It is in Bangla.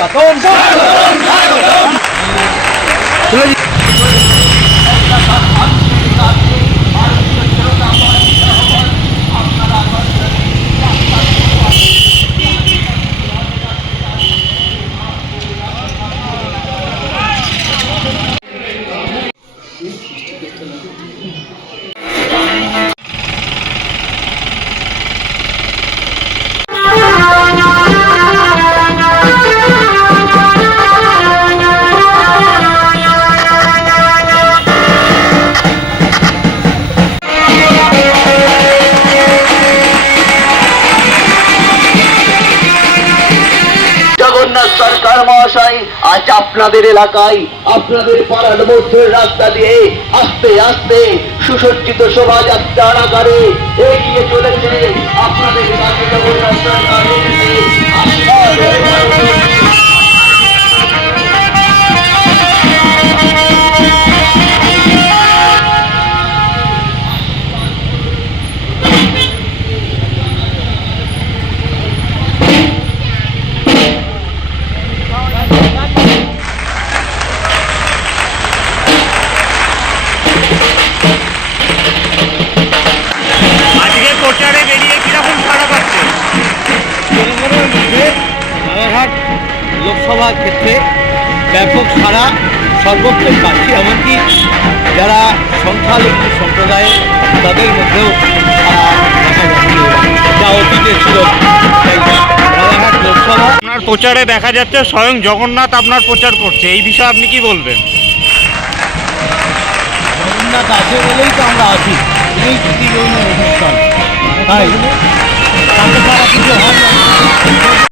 স্বাগতম সরকার মহাশয় আজ আপনাদের এলাকায় আপনাদের পাড়ার মধ্যে রাস্তা দিয়ে আস্তে আস্তে সুসজ্জিত শোভাযাত্রার আকারে এগিয়ে চলেছে আপনাদের কাছে জগন্নাথ সরকার প্রচারে বেরিয়ে কিরকম সাড়া পাচ্ছে? জনগণের মধ্যে রানাঘাট লোকসভা ক্ষেত্রে ব্যাপক সাড়া সর্বত্রই পাচ্ছি, এমনকি যারা সংখ্যালঘু সম্প্রদায়ের তাদের মধ্যেও দেখা যাচ্ছে, যা অতীতে ছিল। রানাঘাট লোকসভা আপনার প্রচারে দেখা যাচ্ছে স্বয়ং জগন্নাথ আপনার প্রচার করছে, এই বিষয়ে আপনি কি বলবেন? জগন্নাথ আছে বলেই তো আমরা আছি, এই অনুষ্ঠান, তাই তাকে ছাড়া কিছু হয় না।